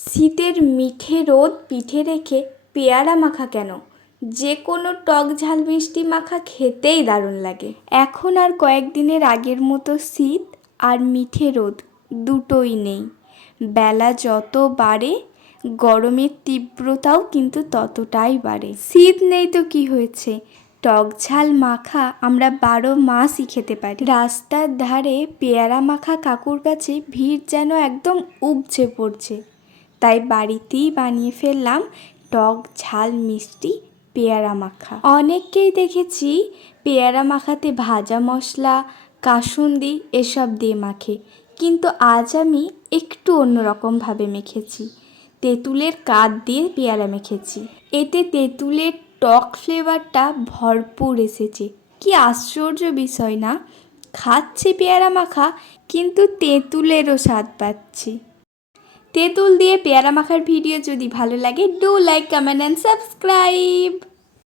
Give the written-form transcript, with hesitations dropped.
শীতের মিঠে রোদ পিঠে রেখে পেয়ারা মাখা কেন? যে কোনো টক ঝাল মিষ্টি মাখা খেতেই দারুণ লাগে। এখন আর কয়েকদিনের আগের মতো শীত আর মিঠে রোদ দুটোই নেই। বেলা যত বাড়ে গরমের তীব্রতাও কিন্তু ততটাই বাড়ে। শীত নেই তো কি হয়েছে, টক ঝাল মাখা আমরা 12 মাসই খেতে পারি। রাস্তার ধারে পেয়ারা মাখা কাকুর কাছে ভিড় যেন একদম উপচে পড়ছে। তাই বাড়িতেই বানিয়ে ফেললাম টক ঝাল মিষ্টি পেয়ারা মাখা। অনেককেই দেখেছি পেয়ারা মাখাতে ভাজা মশলা, কাসুন্দি এসব দিয়ে মাখে, কিন্তু আজ আমি একটু অন্যরকমভাবে মেখেছি। তেঁতুলের কাঠ দিয়ে পেয়ারা মেখেছি। এতে তেঁতুলের টক ফ্লেভারটা ভরপুর এসেছে। কি আশ্চর্য বিষয় না? খাচ্ছি পেয়ারা মাখা, কিন্তু তেঁতুলেরও স্বাদ পাচ্ছি। তেঁতুল দিয়ে পেয়ারা মাখার ভিডিও যদি ভালো লাগে, do like, comment and subscribe.